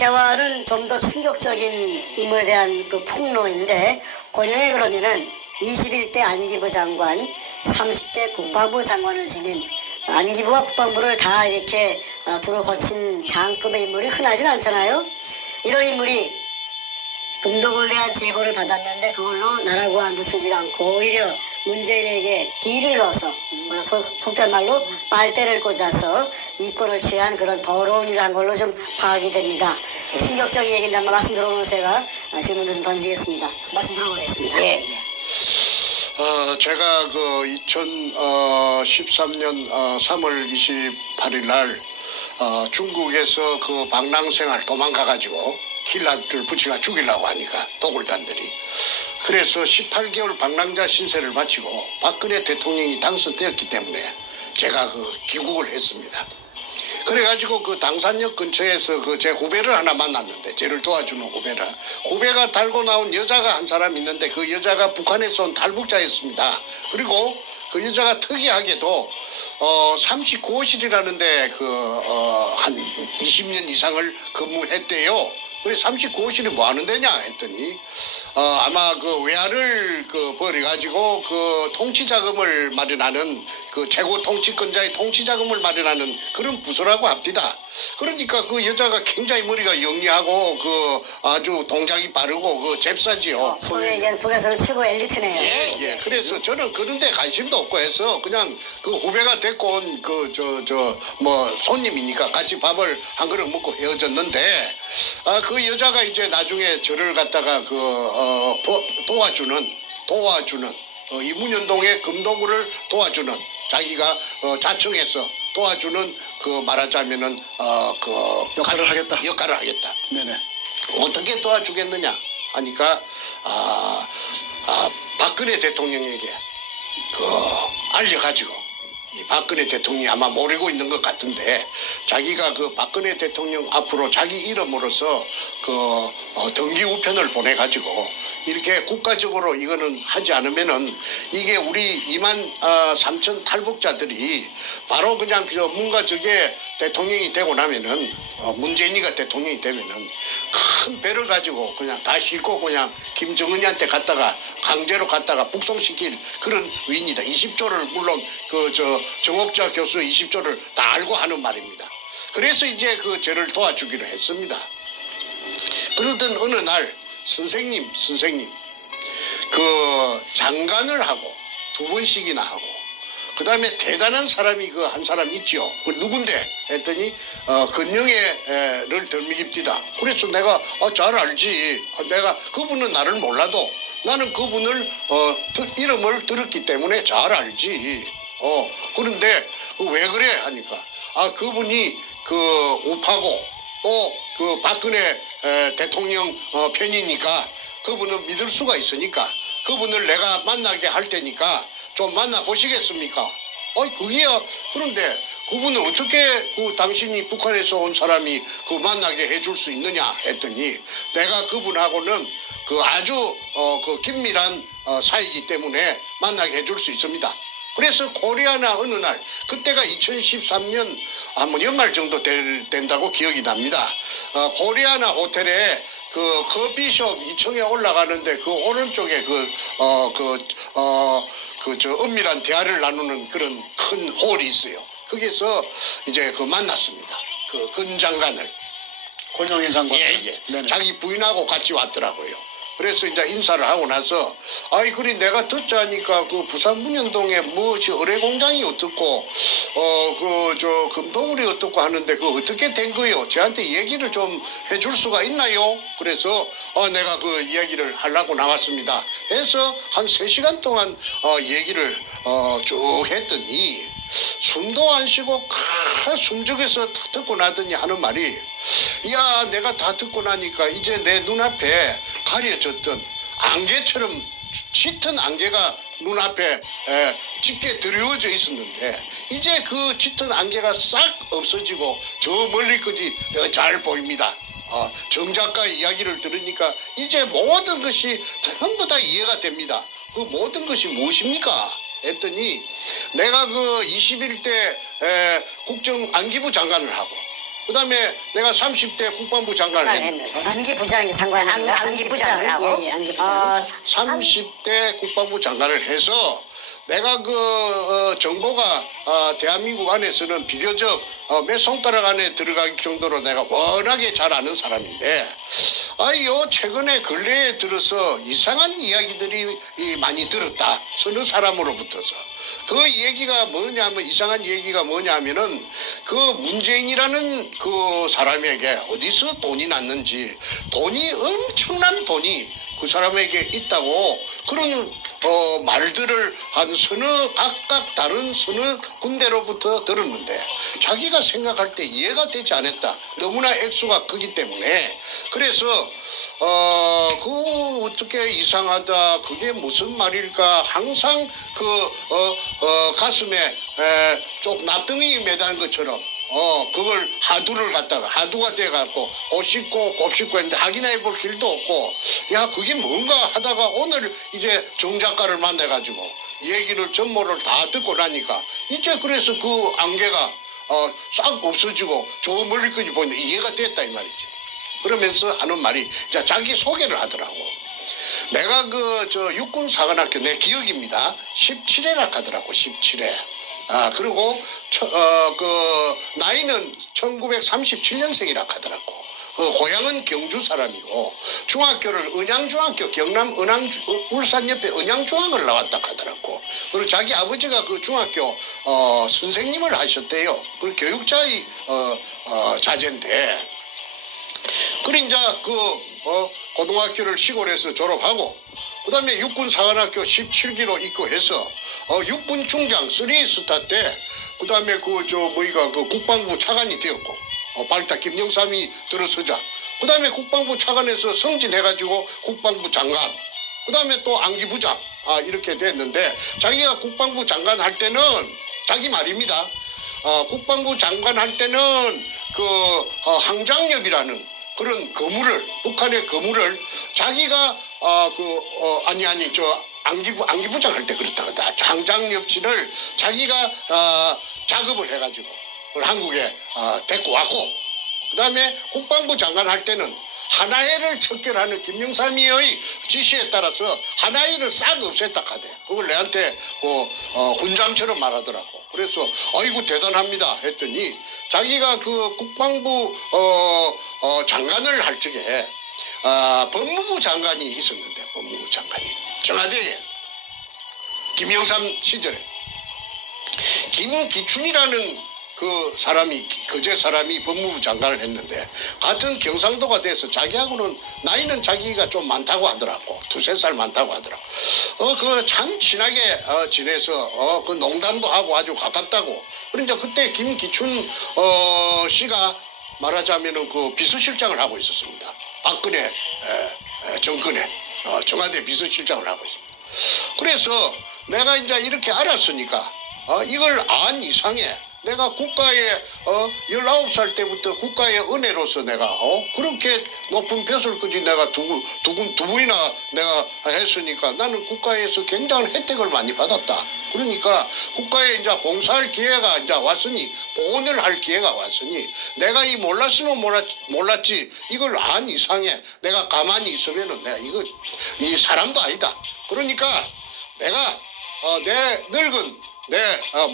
대화는 좀 더 충격적인 인물에 대한 그 폭로인데, 고령에 그러면은 21대 안기부 장관, 30대 국방부 장관을 지닌, 안기부와 국방부를 다 이렇게 두루 거친 장급의 인물이 흔하진 않잖아요. 이런 인물이 금동을 대한 제보를 받았는데 그걸로 나라 구한도 쓰지 않고 오히려 문재인에게 딜을 넣어서, 속된 말로 빨대를 꽂아서 이권을 취한 그런 더러운 일을 한 걸로 좀 파악이 됩니다. 충격적인 얘기인데 한번 말씀 들어보면 제가 질문을 좀 던지겠습니다. 말씀 들어보겠습니다. 예. 제가 그 2013년 3월 28일 날 중국에서 그 방랑생활 도망가가지고 킬라들 부치가 죽이려고 하니까 도굴단들이, 그래서 18개월 방랑자 신세를 바치고 박근혜 대통령이 당선되었기 때문에 제가 그 귀국을 했습니다. 그래가지고 그 당산역 근처에서 그 제 후배를 하나 만났는데, 저를 도와주는 후배가 달고 나온 여자가 한 사람 있는데 그 여자가 북한에서 온 탈북자였습니다. 그리고 그 여자가 특이하게도 39호실이라는데 한 20년 이상을 근무했대요. 그래 39호실이 뭐 하는 데냐 했더니 아마 그 외화를 벌여가지고 그 통치자금을 마련하는, 그 최고 통치권자의 통치자금을 마련하는 그런 부서라고 합니다. 그러니까 그 여자가 굉장히 머리가 영리하고 그 아주 동작이 빠르고 그 잽싸지요. 소위 얘기하는 북에서는 최고 엘리트네요. 예. 그래서 저는 그런 데 관심도 없고 해서 그냥 그 후배가 데리고 온 뭐 손님이니까 같이 밥을 한 그릇 먹고 헤어졌는데, 그 여자가 이제 나중에 저를 갖다가 도와주는 이문현동의 금도구를 도와주는, 자기가 자청해서 도와주는 그 말하자면은 역할을 하겠다. 네네. 어떻게 도와주겠느냐 하니까 박근혜 대통령에게 알려가지고, 이 박근혜 대통령이 아마 모르고 있는 것 같은데, 자기가 그 박근혜 대통령 앞으로 자기 이름으로서 등기 우편을 보내가지고 이렇게 국가적으로 이거는 하지 않으면은 이게 우리 2만 3천 탈북자들이 바로 그냥 뭔가 저게 대통령이 되고 나면은 문재인이가 대통령이 되면은 큰 배를 가지고 그냥 다 싣고 그냥 김정은이한테 강제로 갔다가 북송시킬 그런 위인이다. 20조를 물론 정옥자 교수 20조를 다 알고 하는 말입니다. 그래서 이제 저를 도와주기로 했습니다. 그러던 어느 날 선생님 장관을 하고 2번씩이나 하고, 그 다음에 대단한 사람이 한 사람 있죠. 누군데 했더니 건영애를 덜미깁디다. 그래서 내가 잘 알지. 내가 그분은 나를 몰라도 나는 그분을 이름을 들었기 때문에 잘 알지. 그런데 왜 그래 하니까 그분이 우파고 또 박근혜 대통령 편이니까 그분은 믿을 수가 있으니까 그분을 내가 만나게 할 테니까 좀 만나보시겠습니까? 그게야. 그런데 그분을 어떻게 당신이 북한에서 온 사람이 만나게 해줄 수 있느냐 했더니, 내가 그분하고는 아주 긴밀한 사이이기 때문에 만나게 해줄 수 있습니다. 그래서 코리아나 어느 날, 그때가 2013년 연말 정도 된다고 기억이 납니다. 코리아나 호텔에 커피숍 2층에 올라가는데 오른쪽에 은밀한 대화를 나누는 그런 큰 홀이 있어요. 거기서 이제 만났습니다. 근 장관을. 권영희 장관. 예. 네네. 자기 부인하고 같이 왔더라고요. 그래서 이제 인사를 하고 나서, 그래 내가 듣자니까 부산 문현동에 무엇이 의뢰공장이 어떻고, 금동울이 어떻고 하는데 어떻게 된 거요? 저한테 얘기를 좀 해줄 수가 있나요? 그래서 내가 이야기를 하려고 나왔습니다. 해서 한 3시간 동안 얘기를 쭉 했더니, 숨도 안 쉬고 숨죽여서 다 듣고 나더니 하는 말이, 야, 내가 다 듣고 나니까 이제 내 눈앞에 가려졌던 안개처럼 짙은 안개가 눈앞에 짙게 드리워져 있었는데, 이제 그 짙은 안개가 싹 없어지고 저 멀리까지 잘 보입니다. 정 작가의 이야기를 들으니까 이제 모든 것이 전부 다 이해가 됩니다. 그 모든 것이 무엇입니까? 했더니, 내가 21대 국정 안기부 장관을 하고 그다음에 내가 30대 국방부 장관을 했는데 했는데. 안기부장이 장관입니다. 안기부장을 하고. 예, 안기부장. 30대 국방부 장관을 해서 내가 정보가 대한민국 안에서는 비교적 몇 손가락 안에 들어갈 정도로 내가 워낙에 잘 아는 사람인데 요 최근에 근래에 들어서 이상한 이야기들이 많이 들었다. 서너 사람으로부터서. 그 얘기가 뭐냐면 이상한 얘기가 뭐냐면은 그 문재인이라는 그 사람에게 어디서 돈이 났는지 돈이 엄청난 돈이 그 사람에게 있다고 그런 말들을 한 각각 다른 서너 군데로부터 들었는데 자기가 생각할 때 이해가 되지 않았다. 너무나 액수가 크기 때문에 그래서 어떻게 이상하다. 그게 무슨 말일까. 항상 가슴에 좀 나등이 매단 것처럼 그걸 하두가 돼갖고 곱씹고 했는데 확인해 볼 길도 없고, 야, 그게 뭔가 하다가 오늘 이제 정작가를 만나가지고 얘기를 전모를 다 듣고 나니까 이제 그래서 그 안개가 싹 없어지고 저 멀리까지 보이는데 이해가 됐다 이 말이지. 그러면서 하는 말이 이제 자기 소개를 하더라고. 내가 육군사관학교 내 기억입니다. 17회라 하더라고. 17회. 그리고 나이는 1937년생이라 하더라고. 고향은 경주 사람이고 중학교를 은양중학교 경남 울산 옆에 은양중학을 나왔다 하더라고. 그리고 자기 아버지가 그 중학교 선생님을 하셨대요. 그 교육자의 자제인데 그래 이제 고등학교를 시골에서 졸업하고 그다음에 육군사관학교 17기로 입고해서 육군 중장 3스타 때 그다음에 국방부 차관이 되었고 발타 김영삼이 들어서자 그다음에 국방부 차관에서 승진해가지고 국방부 장관 그다음에 또 안기부장 이렇게 됐는데 자기가 국방부 장관 할 때는 자기 말입니다. 국방부 장관 할 때는 항장엽이라는 그런 북한의 거물을 자기가 안기부장 할 때 그렇다 하다. 항장엽치를 자기가 작업을 해가지고 그걸 한국에 데리고 왔고 그다음에 국방부 장관 할 때는 하나회를 척결하는 김영삼이의 지시에 따라서 하나회를 싹 없앴다 하대. 그걸 내한테 훈장처럼 말하더라고. 그래서 아이고 대단합니다 했더니 자기가 그 국방부 장관을 할 적에 법무부 장관이 있었는데 법무부 장관이 청와대에 김영삼 시절에 김기춘이라는 거제 사람이 법무부 장관을 했는데 같은 경상도가 돼서 자기하고는 나이는 자기가 좀 많다고 하더라고. 2-3살 많다고 하더라고. 참 친하게 지내서 그 농담도 하고 아주 가깝다고. 그러니까 그때 김기춘 씨가 말하자면은 그 비서실장을 하고 있었습니다. 박근혜 정권에 청와대 비서실장을 하고 있습니다. 그래서 내가 이제 이렇게 알았으니까 이걸 안 이상해. 내가 국가에 19살 때부터 국가의 은혜로서 내가 그렇게 높은 벼슬까지 내가 두 분이나 내가 했으니까 나는 국가에서 굉장한 혜택을 많이 받았다. 그러니까 국가에 이제 봉사할 기회가 이제 왔으니 보온을 할 기회가 왔으니 내가 이 몰랐으면 몰랐지 이걸 안 이상해. 내가 가만히 있으면은 내가 이 사람도 아니다. 그러니까 내가 내 늙은 내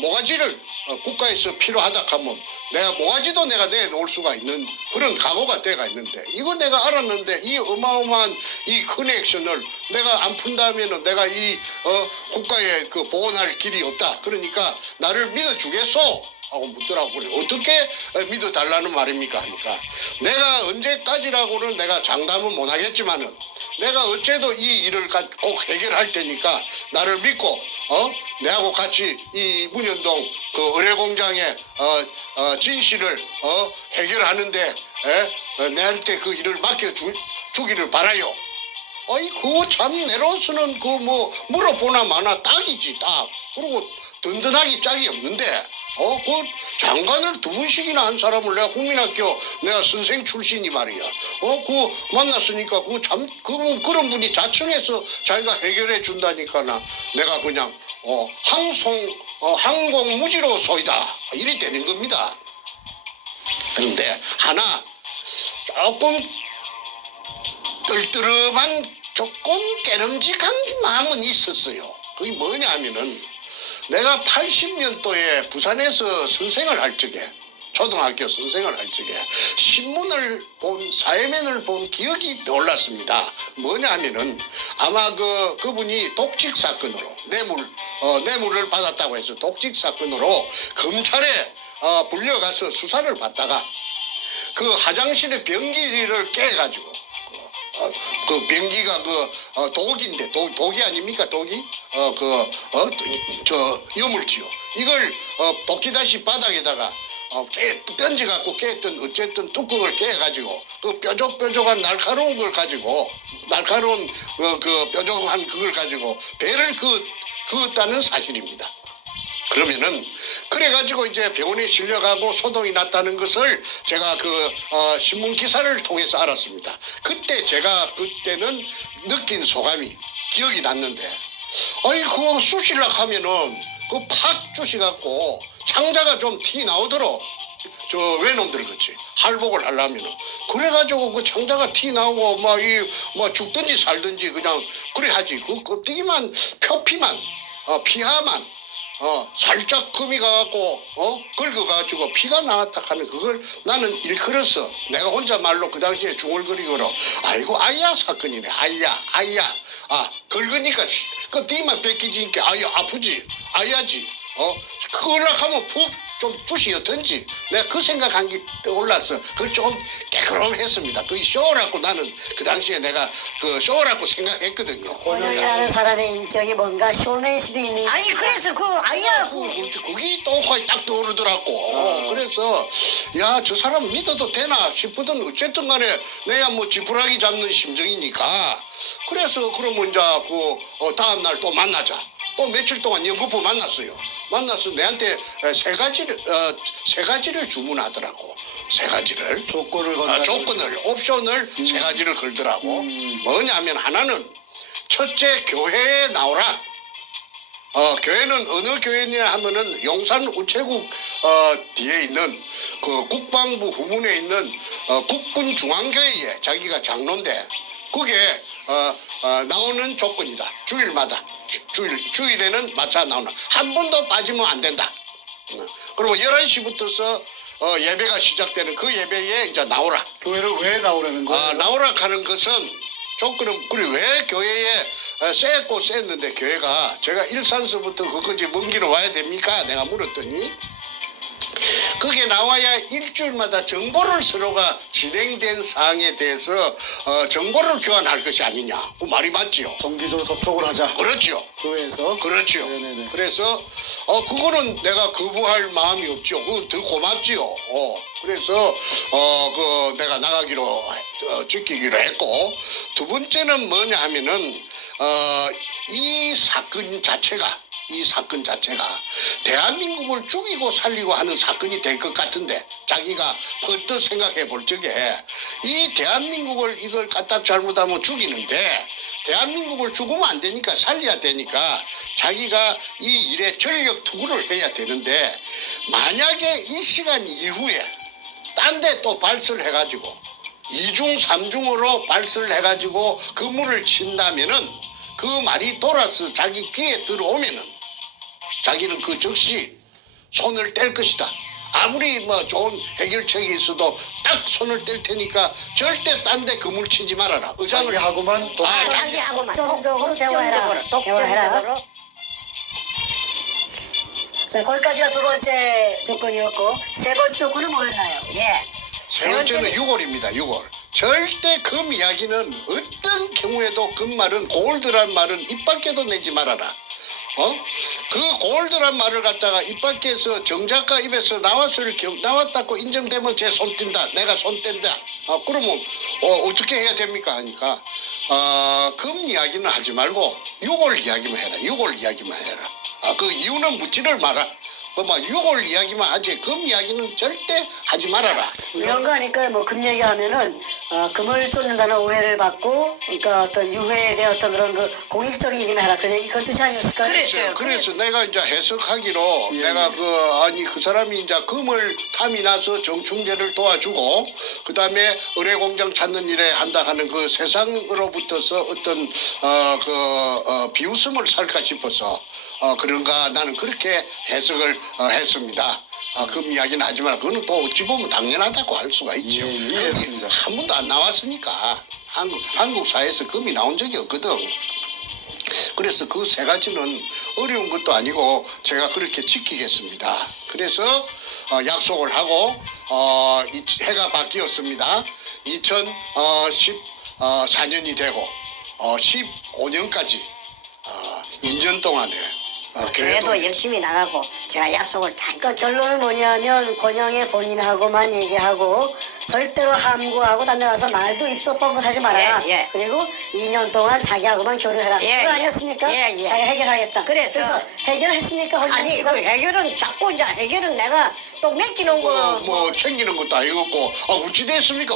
모가지를 국가에서 필요하다 하면 내가 모가지도 내가 내놓을 수가 있는 그런 각오가 돼가 있는데 이걸 내가 알았는데 이 어마어마한 이 커넥션을 내가 안 푼다면은 내가 이 국가에 보존할 길이 없다. 그러니까 나를 믿어주겠소? 하고 묻더라고. 그래. 어떻게 믿어달라는 말입니까? 하니까 내가 언제까지라고는 내가 장담은 못하겠지만은 내가 어째도 이 일을 꼭 해결할 테니까 나를 믿고 내하고 같이 이 문현동 의뢰공장의 진실을 해결하는데 내한테 그 일을 맡겨주기를 바라요. 그거 참 내로서는 물어보나 마나 딱이지 딱. 그리고 든든하기 짝이 없는데 그 장관을 2번씩이나 한 사람을 내가 국민학교 내가 선생 출신이 말이야. 만났으니까 그런 분이 자청해서 자기가 해결해 준다니까나 내가 그냥 항공무지로 소이다 이리 되는 겁니다. 그런데 하나 조금 떨떠름한 조금 깨름직한 마음은 있었어요. 그게 뭐냐 하면은 내가 80년도에 부산에서 선생을 할 적에 초등학교 선생을 할 적에 신문을 본 사회면을 본 기억이 떠올랐습니다. 뭐냐 하면은 아마 그분이 독직 사건으로 뇌물을 받았다고 해서 독직 사건으로 검찰에 불려가서 수사를 받다가 그 화장실의 변기를 깨가지고 그 변기가 독인데 독이 아닙니까 독이 여물지요. 이걸 독기다시 바닥에다가 던져갖고 깼던 어쨌든 뚜껑을 깨가지고 그 뾰족뾰족한 날카로운 걸 가지고 날카로운 그 뾰족한 그걸 가지고 배를 그었다는 사실입니다. 그러면은 그래가지고 이제 병원에 실려가고 소동이 났다는 것을 제가 신문 기사를 통해서 알았습니다. 그때는 느낀 소감이 기억이 났는데, 아니 그거 쑤시려고 하면은 팍 쑤시갖고 창자가 좀 티 나오도록 저 외놈들 그치 할복을 하려면은 그래가지고 그 창자가 티 나오고 뭐 죽든지 살든지 그냥 그래 하지. 그 껍데기만 표피만 피하만 살짝 금이 가갖고 긁어가지고 피가 나왔다 하는 그걸 나는 일컬어서 내가 혼자 말로 그 당시에 중얼거리고로 아이고 아야 사건이네. 아야 긁으니까 껍데기만 뺏기지니까 아야 아프지 아야지 그걸라 하면 푹 좀 쑤시었던지 내가 그 생각한 게 떠올라서 그걸 좀 깨끗했습니다. 그 쇼라고 나는 그 당시에 내가 그 쇼라고 생각했거든요. 권영이라는 사람의 인격이 뭔가 쇼맨십이 있는. 아니 그래서 아니야 그게 또 딱 떠오르더라고. 그래서 야 저 사람 믿어도 되나 싶거든. 어쨌든 간에 내가 뭐 지푸라기 잡는 심정이니까 그래서 그러면 이제 다음 날 또 만나자. 또 며칠 동안 연거푸 만났어요. 만나서 내한테 세 가지를 주문하더라고. 세 가지를. 조건을 건다. 조건을, 옵션을 세 가지를 걸더라고. 뭐냐면 하나는 첫째 교회에 나오라. 교회는 어느 교회냐 하면은 용산 우체국 뒤에 있는 그 국방부 후문에 있는 국군중앙교회에 자기가 장로인데 그게 나오는 조건이다. 주일마다 주일에는 마차 나오나 한 번도 빠지면 안 된다. 그리고 11시부터서 예배가 시작되는 그 예배에 이제 나오라. 교회를 왜 나오라는 거예요? 나오라 하는 것은 조건은 그래 왜 교회에 셌는데 교회가 제가 일산서부터 그까지 먼 길을 와야 됩니까? 내가 물었더니 그게 나와야 일주일마다 정보를 서로가 진행된 사항에 대해서 정보를 교환할 것이 아니냐. 그 말이 맞지요. 정기적으로 접촉을 하자. 그렇죠. 교회에서. 그렇죠. 네네네. 그래서 그거는 내가 거부할 마음이 없죠. 그건 더 고맙지요. 그래서 내가 나가기로 지키기로 했고 두 번째는 뭐냐 하면은 이 사건 자체가 대한민국을 죽이고 살리고 하는 사건이 될 것 같은데 자기가 퍼뜩 생각해 볼 적에 이 대한민국을 이걸 갖다 잘못하면 죽이는데 대한민국을 죽으면 안 되니까 살려야 되니까 자기가 이 일에 전력 투구를 해야 되는데 만약에 이 시간 이후에 딴 데 또 발설을 해가지고 2중 3중으로 발설을 해가지고 그물을 친다면은 그 말이 돌아서 자기 귀에 들어오면은 자기는 그 즉시 손을 뗄 것이다. 아무리 뭐 좋은 해결책이 있어도 딱 손을 뗄 테니까 절대 딴 데 그물 치지 말아라. 자기하고만 자기하고만 독점적으로 대화해라. 독점적으로 자, 거기까지가 두 번째 조건이었고 세 번째 조건은 뭐였나요? 세 번째는 6월입니다. 6월. 절대 금 이야기는 어떤 경우에도 그 말은 골드란 말은 입 밖에도 내지 말아라. 그 골드란 말을 갖다가 입 밖에서 정작가 입에서 나왔다고 인정되면 제 손 뗀다. 내가 손 뗀다. 그러면 어떻게 해야 됩니까? 하니까 금 이야기는 하지 말고 6월 이야기만 해라. 6월 이야기만 해라. 그 이유는 묻지를 마라. 막 6월 이야기만 하지 금 이야기는 절대 하지 말아라. 이런 거 하니까 뭐 금 얘기하면은 금을 쫓는다는 오해를 받고 그러니까 어떤 유해에 대한 어떤 그런 그 공익적인 얘기만 해라. 그래 이건 뜻이 아니었을까요? 그랬어요. 그래서 내가 이제 해석하기로 예, 내가 예. 그 사람이 이제 금을 탐이 나서 정충제를 도와주고 그 다음에 의뢰공장 찾는 일에 한다 하는 그 세상으로부터서 어떤 비웃음을 살까 싶어서 그런가 나는 그렇게 해석을 했습니다. 금 이야기는 하지만 그거는 또 어찌 보면 당연하다고 할 수가 있죠. 예, 이해했습니다. 한 번도 안 나왔으니까 한국 사회에서 금이 나온 적이 없거든. 그래서 그 세 가지는 어려운 것도 아니고 제가 그렇게 지키겠습니다. 그래서 약속을 하고 해가 바뀌었습니다. 2014년이 되고 15년까지 2년 동안에 그래도 열심히 나가고 제가 약속을 잘 그러니까 결론은 뭐냐면 권영의 본인하고만 얘기하고 절대로 함구하고 딴 데 가서 말도 입도 뻥긋하지 말아라. 예, 예. 그리고 2년 동안 자기하고만 교류해라. 예, 그거 예. 아니었습니까? 예, 예. 자기가 해결하겠다. 그래서 해결했습니까? 헌정 아니 씨가? 그 해결은 자꾸 이제 해결은 내가 또 맡기는 거 뭐 챙기는 것도 아니었고 어찌 됐습니까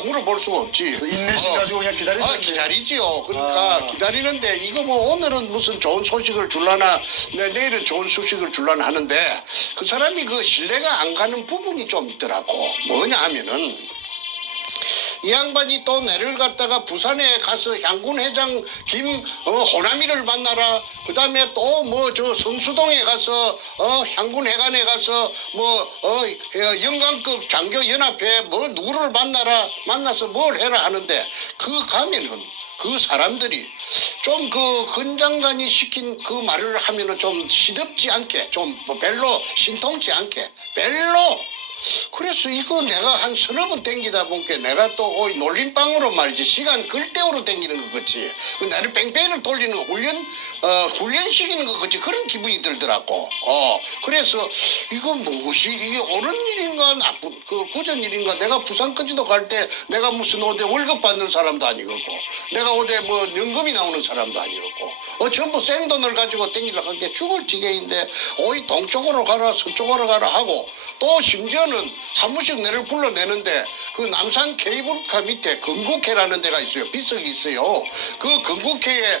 물어볼 수가 없지. 그래서 인내심 가지고 그냥 기다리셨네요. 기다리지요. 그러니까 기다리는데 이거 뭐 오늘은 무슨 좋은 소식을 줄라나 내일은 좋은 소식을 줄라나 하는데 그 사람이 그 신뢰가 안 가는 부분이 좀 있더라고. 뭐냐 하면은 이 양반이 또 내를 갖다가 부산에 가서 향군 회장 호남이를 만나라. 그 다음에 또 뭐 저 성수동에 가서 향군 회관에 가서 영광급 장교 연합회 뭐 누구를 만나서 뭘 해라 하는데 그 가면은 그 사람들이 좀 그 건장관이 시킨 그 말을 하면은 좀 시덥지 않게 좀 별로 신통치 않게 별로 그래서 이거 내가 한 서너 번 땡기다 보니까 내가 또 놀림방으로 말이지 시간 끌대오로 땡기는 것 같지 나를 뺑뺑이를 돌리는 거 훈련시키는 것 같지 그런 기분이 들더라고. 그래서 이거 무엇이 이게 옳은 일인가 나쁜 굳은 일인가. 내가 부산까지도 갈 때 내가 무슨 어디 월급 받는 사람도 아니고 내가 어디 뭐 연금이 나오는 사람도 아니고 전부 생돈을 가지고 땡기려고 한 게 죽을 지경인데 어이 동쪽으로 가라 서쪽으로 가라 하고 또 심지어는 한 번씩 내를 불러내는데 그 남산 케이블카 밑에 건국회라는 데가 있어요. 빗석이 있어요. 그 건국회에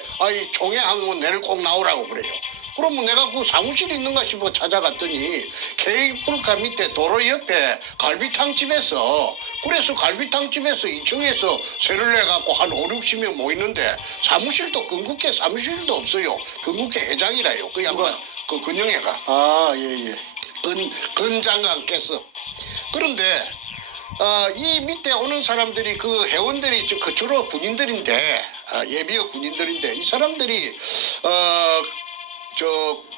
총회 하면 내를 꼭 나오라고 그래요. 그러면 내가 그 사무실이 있는가 싶어 찾아갔더니 케이블카 밑에 도로 옆에 갈비탕집에서 그래서 갈비탕집에서 2층에서 세를 내갖고 한 5, 60명 모이는데 사무실도 건국회 사무실도 없어요. 건국회 회장이라요. 그 양반 누가? 그 근영애가 예. 근 장관께서. 그런데 이 밑에 오는 사람들이 그 회원들이 그 주로 군인들인데 예비역 군인들인데 이 사람들이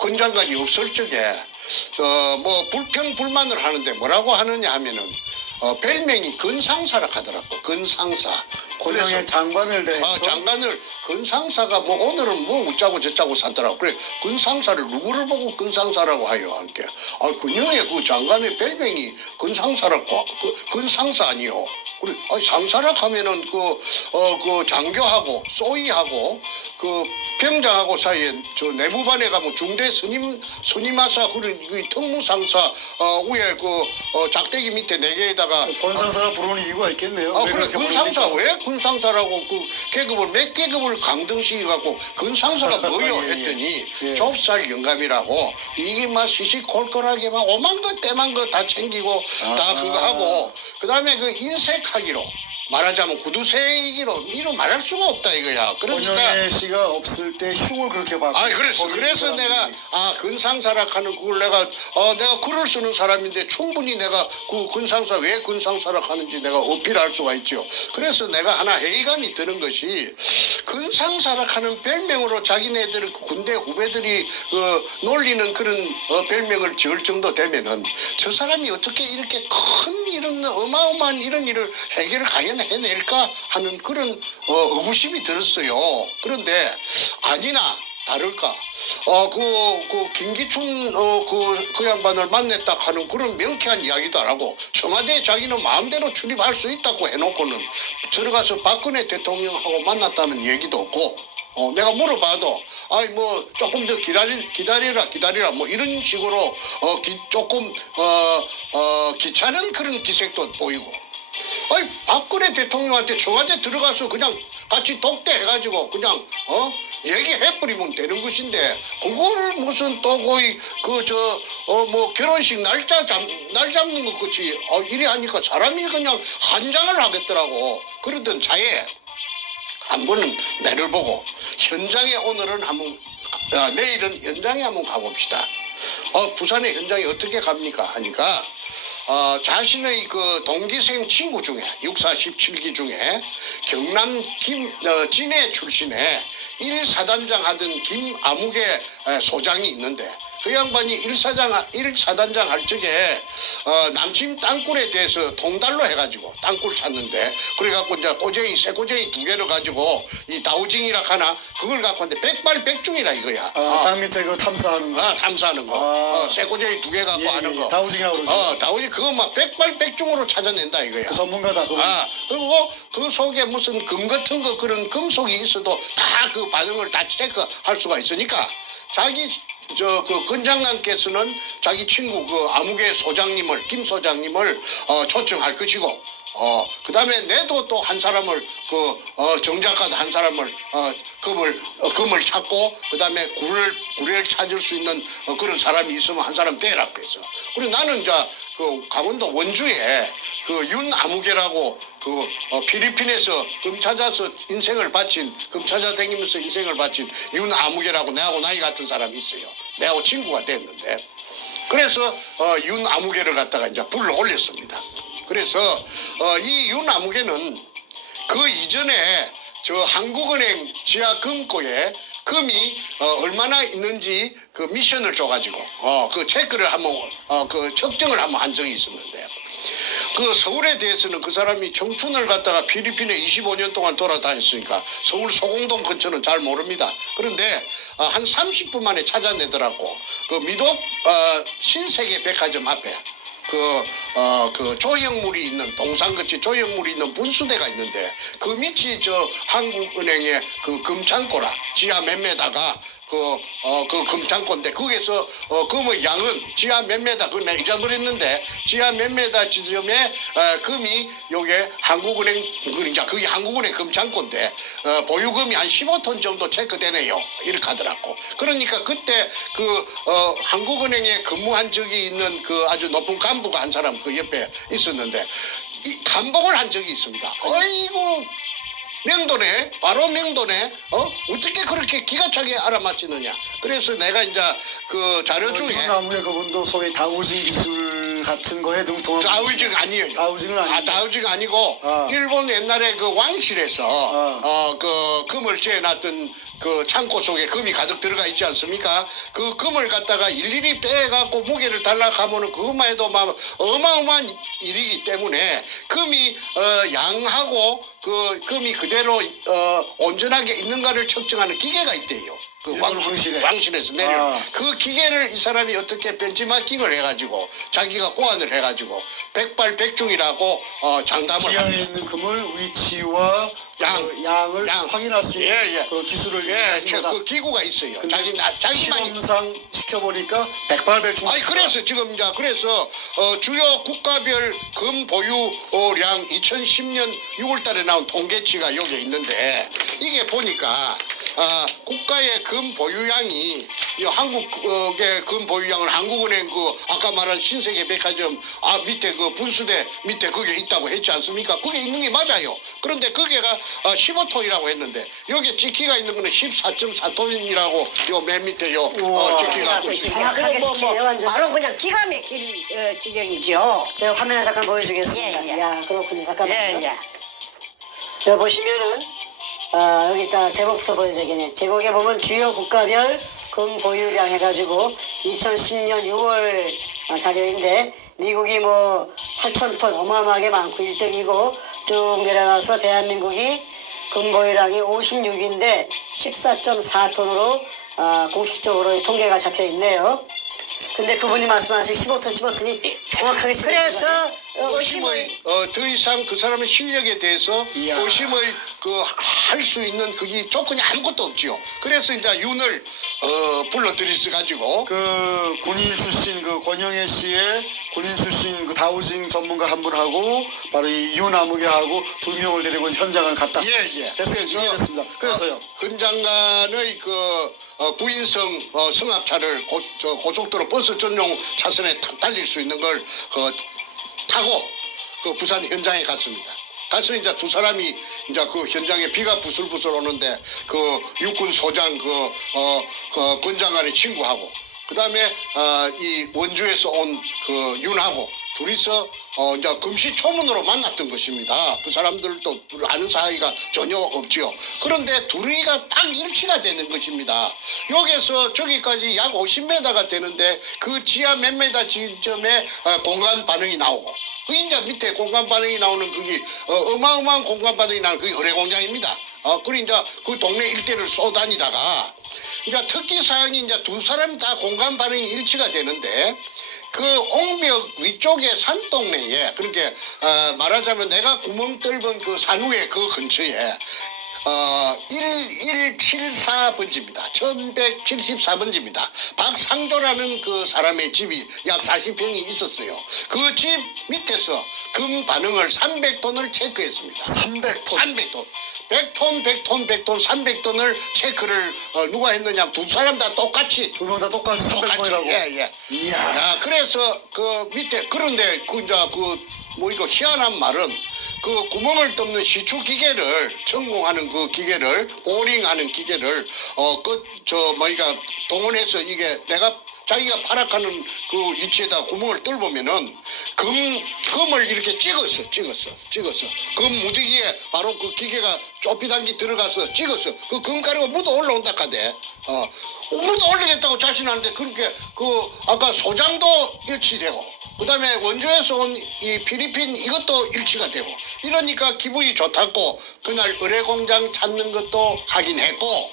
근 장관이 없을 적에 뭐 불평불만을 하는데 뭐라고 하느냐 하면은 별명이 근상사라 하더라고. 근상사. 권영의 장관을 대해서 장관을 근상사가 뭐 오늘은 뭐 웃자고 저짜고 사더라고. 그래 근상사를 누구를 보고 근상사라고 하요 함께. 근영의 그 장관의 별명이 근상사라고. 근상사 아니요. 그래 상사라 하면은 그 장교하고 소위하고 그 병장하고 사이에 저 내부반에 가면 중대 스님하사 그런 그 특무상사 위에 작대기 밑에 4개에다가 권상사라 부르는 이유가 있겠네요. 왜 그래 그렇게 근상사 부릅니까? 왜 근상사라고 그 계급을 몇 계급을 강등시켜 갖고 근상사가 뭐요 예, 예. 했더니 예. 좁쌀 영감이라고 이게 막 시시콜콜하게 막 오만 것 때만 거 다 챙기고 다 그거 하고 그다음에 그 인색하기로 말하자면 구두쇠이기로 이로 말할 수가 없다 이거야. 그러니까 권영애 씨가 없을 때 흉을 그렇게 받고 그래서 내가 근상사라 하는 그걸 내가 글을 쓰는 사람인데 충분히 내가 그 근상사 왜 근상사라 하는지 내가 어필할 수가 있죠. 그래서 내가 하나 회의감이 드는 것이 근상사라 하는 별명으로 자기네들 군대 후배들이 놀리는 그런 별명을 지을 정도 되면은 저 사람이 어떻게 이렇게 큰 이런 어마어마한 이런 일을 해결을 과연 해낼까 하는 그런 의구심이 들었어요. 그런데 아니나 다를까 그 김기춘 그 양반을 만났다 하는 그런 명쾌한 이야기도 안 하고 청와대에 자기는 마음대로 출입할 수 있다고 해놓고는 들어가서 박근혜 대통령하고 만났다는 얘기도 없고 내가 물어봐도 뭐 조금 더 기다리라 뭐 이런 식으로 조금 귀찮은 그런 기색도 보이고 아니 박근혜 대통령한테 청와대 들어가서 그냥 같이 독대해가지고 그냥 얘기해버리면 되는 것인데 그걸 무슨 또 거의 뭐 결혼식 날 잡는 것 같이 이리 하니까 사람이 그냥 한장을 하겠더라고. 그러던 차에 한 번은 내를 보고 현장에 오늘은 한번 내일은 현장에 한번 가봅시다. 부산의 현장에 어떻게 갑니까 하니까 자신의 그 동기생 친구 중에 64, 17기 중에 경남 진해 출신의 1사단장 하던 김아무개 소장이 있는데 그 양반이 1사단장 할 적에 남친 땅굴에 대해서 통달로 해가지고 땅굴 찾는데 그래갖고 이제 새꼬쟁이 2개를 가지고 이 다우징이라 하나 그걸 갖고 왔는데 백발백중이라 이거야. 땅 밑에 그 탐사하는 거. 탐사하는 거. 새꼬쟁이 2개 갖고 하는 거. 다우징이라고 그러죠. 다우징 그거 막 백발백중으로 찾아낸다 이거야. 그 전문가다. 그리고 그 속에 무슨 금 같은 거 그런 금속이 있어도 다 그 반응을 다 체크할 수가 있으니까 자기 그 건장관께서는 자기 친구 그 아무개 소장님을 김 소장님을 초청할 것이고 그 다음에 내도 또 한 사람을 정작가도 한 사람을 금을 찾고 그 다음에 구례를 찾을 수 있는 그런 사람이 있으면 한 사람 대라고 해서 그리고 나는 이제 그 강원도 원주에 그 윤아무개라고 필리핀에서 금 찾아서 인생을 바친 금 찾아다니면서 인생을 바친 윤아무개라고 내하고 나이 같은 사람이 있어요. 내하고 친구가 됐는데 그래서 윤아무개를 갖다가 이제 불러 올렸습니다. 그래서 이 윤아무개는 그 이전에 저 한국은행 지하 금고에 금이 얼마나 있는지 그 미션을 줘가지고 그 체크를 한번 그 측정을 한번 한 적이 있었는데 그 서울에 대해서는 그 사람이 청춘을 갖다가 필리핀에 25년 동안 돌아다녔으니까 서울 소공동 근처는 잘 모릅니다. 그런데 한 30분 만에 찾아내더라고. 그 미독 신세계 백화점 앞에 그 조형물이 있는 동산같이 조형물이 있는 분수대가 있는데 그 밑이 저 한국은행의 그 금창고라 지하 몇 메다가 그 금창고인데 거기서 금의 양은 지하 몇 메다 그거 내가 잊어버렸는데 지하 몇 메다 지점에 금이 요게 한국은행 그러니까 그게 한국은행 금창고인데 보유금이 한 15톤 정도 체크되네요 이렇게 하더라고. 그러니까 그때 한국은행에 근무한 적이 있는 그 아주 높은 간부가 한 사람 그 옆에 있었는데 이 감봉을 한 적이 있습니다. 어이구 명도네 바로 명도네 어떻게 그렇게 기가 차게 알아맞히느냐. 그래서 내가 이제 그 자료 중에 윤아무개 그분도 소위 다우징 기술 같은 거에 능통한 다우징 아니에요. 다우징은 아니고 다우징 아니고 일본 옛날에 그 왕실에서 그 금을 재놨던 그 창고 속에 금이 가득 들어가 있지 않습니까? 그 금을 갖다가 일일이 빼갖고 무게를 달라가면은 그것만 해도 막 어마어마한 일이기 때문에 금이 양하고 그 금이 그대로 온전하게 있는가를 측정하는 기계가 있대요. 그 왕실에서 내려 그 기계를 이 사람이 어떻게 벤치마킹을 해가지고 자기가 고안을 해가지고 백발백중이라고 장담을 지하에 있는 금을 위치와 양을 확인할 수 있는 그런 기술을 가진 거다. 그 기구가 있어요. 자기만이 시험상 시켜보니까 백발백중. 아니 그래서 지금 이제 그래서 주요 국가별 금 보유량 2010년 6월달에 나온 통계치가 여기에 있는데 이게 보니까 국가의 금 보유량이 한국의 금 보유량은 한국은행 그 아까 말한 신세계 백화점 밑에 그 분수대 밑에 그게 있다고 했지 않습니까? 그게 있는 게 맞아요. 그런데 그게가 15톤이라고 했는데 여기에 찍기가 있는 거는 14.4톤이라고 요 맨 밑에 요 찍기가 정확하게 찍히네요, 완전. 바로 그냥 기가 막힐 지경이죠. 제가 화면에 잠깐 보여주겠습니다. 예, 예. 야, 그렇군요. 잠깐만요. 예. 여기 보시면은 여기 제목부터 보여드리겠네. 제목에 보면 주요 국가별 금 보유량 해가지고 2010년 6월 자료인데 미국이 뭐 8,000톤 어마어마하게 많고 1등이고 쭉 내려가서 대한민국이 금 보유량이 56인데 14.4톤으로 공식적으로 통계가 잡혀 있네요. 근데 그분이 말씀하신 15톤 씹었으니 정확하게 그래서 의심의 더 이상 그 사람의 실력에 대해서 의심의 할 수 있는 그게 조건이 아무것도 없지요. 그래서 이제 윤을 불러들이서 가지고 그 군인 출신 그 권영애 씨의 군인 출신 그 다우징 전문가 한 분하고 바로 이 윤아무개하고 두 명을 데리고 현장을 갔다. 예. 됐습니다. 이해됐습니다. 그래서요. 근 장관의 그 구인성 승합차를 고속도로 버스 전용 차선에 달릴 수 있는 걸 타고 그 부산 현장에 갔습니다. 가서 이제 두 사람이 이제 그 현장에 비가 부슬부슬 오는데 그 육군 소장 권 장관의 친구하고 그다음에 이 원주에서 온 그 윤하고 둘이서 이제 금시초문으로 만났던 것입니다. 그 사람들도 아는 사이가 전혀 없지요. 그런데 둘이가 딱 일치가 되는 것입니다. 여기서 저기까지 약 50m가 되는데 그 지하 몇 메다 지점에 공간 반응이 나오고 그 이제 밑에 공간 반응이 나오는 그게 어마어마한 공간 반응이 나오는 그게 의뢰공장입니다. 그리 이제 그 동네 일대를 쏘다니다가 이제 특기 사항이 이제 두 사람이 다 공간 반응이 일치가 되는데 그 옹벽 위쪽에 산동네에 그렇게 말하자면 내가 구멍 뚫은 그 산 위에 그 근처에 1174번지입니다. 1174번지입니다. 박상조라는 그 사람의 집이 약 40평이 있었어요. 그 집 밑에서 금 반응을 300톤을 체크했습니다. 300톤. 300톤. 100톤, 300톤을 체크를 누가 했느냐? 두 사람 다 똑같이. 두 명 다 똑같이 300톤이라고. 예. 이야. 그래서 그 밑에 그런데 이거 희한한 말은 그 구멍을 뚫는 시추 기계를 전공하는 그 기계를 오링하는 기계를 동원해서 이게 내가 자기가 파악하는 그 위치에다 구멍을 뚫으면은 금을 이렇게 찍었어. 금 무더기에 바로 그 기계가 좁히단기 들어가서 찍었어. 그 금가루가 묻어 올라온다 카대. 묻어 올리겠다고 자신하는데 그렇게 그 아까 소장도 일치되고 그다음에 원주에서 온 이 필리핀 이것도 일치가 되고 이러니까 기분이 좋다고 그날 의뢰공장 찾는 것도 확인했고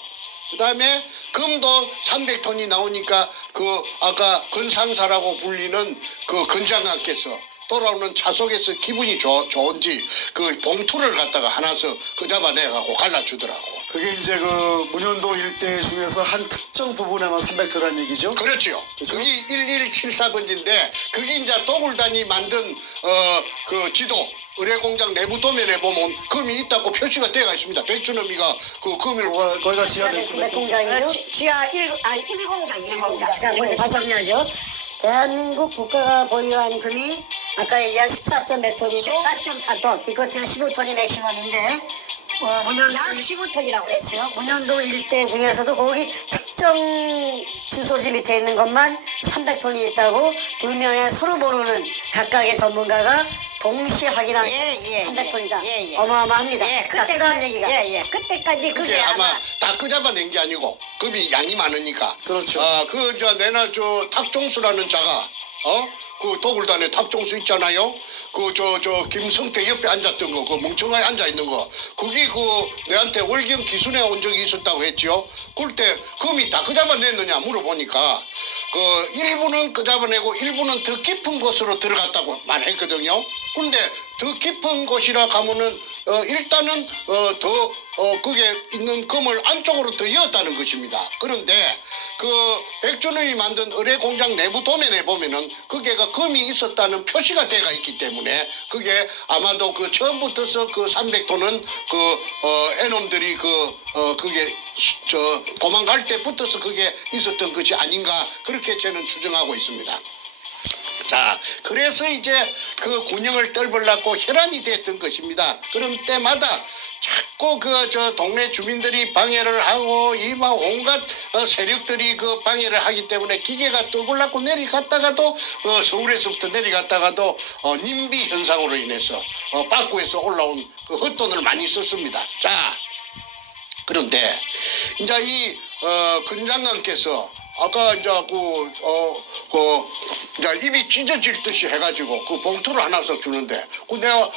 그다음에 금도 300톤이 나오니까 그 아까 건상사라고 불리는 그 건장관께서 돌아오는 차 속에서 기분이 좋은지 그 봉투를 갖다가 하나서 끄잡아내갖고 갈라주더라고. 그게 이제 그 문현도 일대 중에서 한 특정 부분에만 300톤이라는 얘기죠? 그렇죠. 그렇죠? 그게 1174번지인데 그게 이제 도굴단이 만든 그 지도 의뢰공장 내부 도면에 보면 금이 있다고 표시가 되어 있습니다. 백준엄이가 그 금을 거기가 지하 몇 몇 공장이죠? 지하 1공장. 자, 먼저 다시 정리하죠. 대한민국 국가가 보유한 금이 아까 얘기한 14.몇 톤이고 14.4톤. 이 끝에 15톤이 맥시멈인데 문현도 약 15톤이라고 했죠. 그렇죠. 문현도 일대 중에서도 거기 특정 주소지 밑에 있는 것만 300톤이 있다고 두 명의 서로 모르는 각각의 전문가가 동시에 확인한 300톤이다. 예. 어마어마합니다. 자, 그다음 얘기가 그때까지 그게 그게 아마 아마 다 끄잡아낸 게 아니고 금이 양이 많으니까. 그렇죠. 내나 탁종수라는 자가 그 도굴단에 탁종수 있잖아요. 김성태 옆에 앉았던 거, 그 멍청하게 앉아 있는 거, 그게 내한테 월경 기순에 온 적이 있었다고 했죠. 그럴 때 금이 다 끄잡아냈느냐 물어보니까 일부는 끄잡아내고 일부는 더 깊은 곳으로 들어갔다고 말했거든요. 그런데 더 깊은 곳이라 가면은 일단은 그게 있는 금을 안쪽으로 더 이었다는 것입니다. 그런데 백준영이 만든 의뢰공장 내부 도면에 보면은 그게가 금이 있었다는 표시가 되어 있기 때문에 그게 아마도 처음부터서 300톤은 애놈들이 그게 도망갈 때부터서 그게 있었던 것이 아닌가 그렇게 저는 추정하고 있습니다. 자, 그래서 이제 그 군영을 떨벌라고 혈안이 됐던 것입니다. 그런 때마다 자꾸 동네 주민들이 방해를 하고 이막 온갖 세력들이 방해를 하기 때문에 기계가 떨벌라고 내려갔다가도 서울에서부터 내려갔다가도 님비 현상으로 인해서 밖에서 올라온 헛돈을 많이 썼습니다. 자, 그런데 이제 이 근장관께서 아까 이제 이제 입이 찢어질 듯이 해가지고 그 봉투를 하나씩 주는데 내가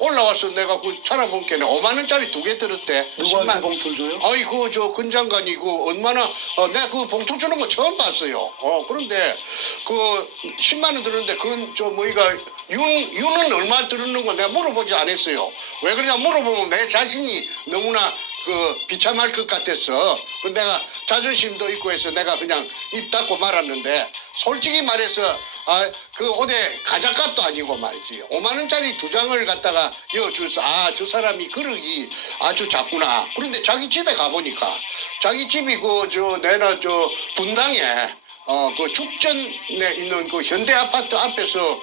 올라와서 내가 찾아본 게 5만 원짜리 2개 들었대. 누구한테 봉투를 줘요? 아이 근장관이 얼마나 내가 그 봉투 주는 거 처음 봤어요. 그런데 10만 원 들었는데 그건 윤은 얼마 들었는 거 내가 물어보지 않았어요. 왜 그러냐 물어보면 내 자신이 너무나 그 비참할 것 같았어. 그 내가 자존심도 있고 해서 내가 그냥 입 닫고 말았는데 솔직히 말해서 그 어디 가자값도 아니고 말이지 5만 원짜리 2장을 갖다가 여주서 저 사람이 그러기 아주 작구나. 그런데 자기 집에 가보니까 자기 집이 내나 분당에 그 죽전에 있는 그 현대 아파트 앞에서